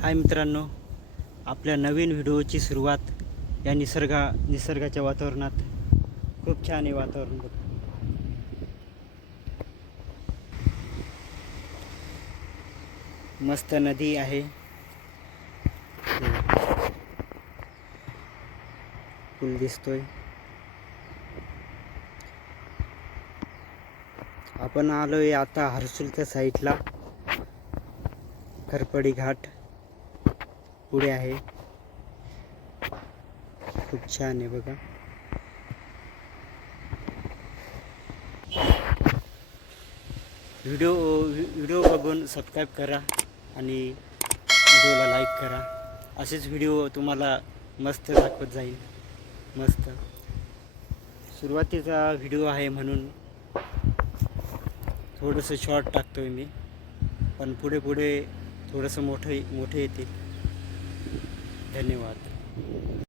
हाय मित्रांनो, आपल्या नवीन व्हिडिओची सुरुवात या निसर्गाच्या वातावरणात. खूप छान आहे वातावरण बघ. मस्त नदी आहे, पूल दिसतोय. आपण आलोय आता हर्सुलच्या साईडला. खरपडी घाट पुढे आहे. खूप छान आहे बघा. व्हिडिओ बघून सबस्क्राईब करा आणि व्हिडिओला लाईक करा. असेच व्हिडिओ तुम्हाला मस्त दाखवत जाईल. मस्त सुरुवातीचा व्हिडिओ आहे म्हणून थोडंसं शॉर्ट टाकतोय मी, पण पुढे थोडंसं मोठे येते. धन्यवाद.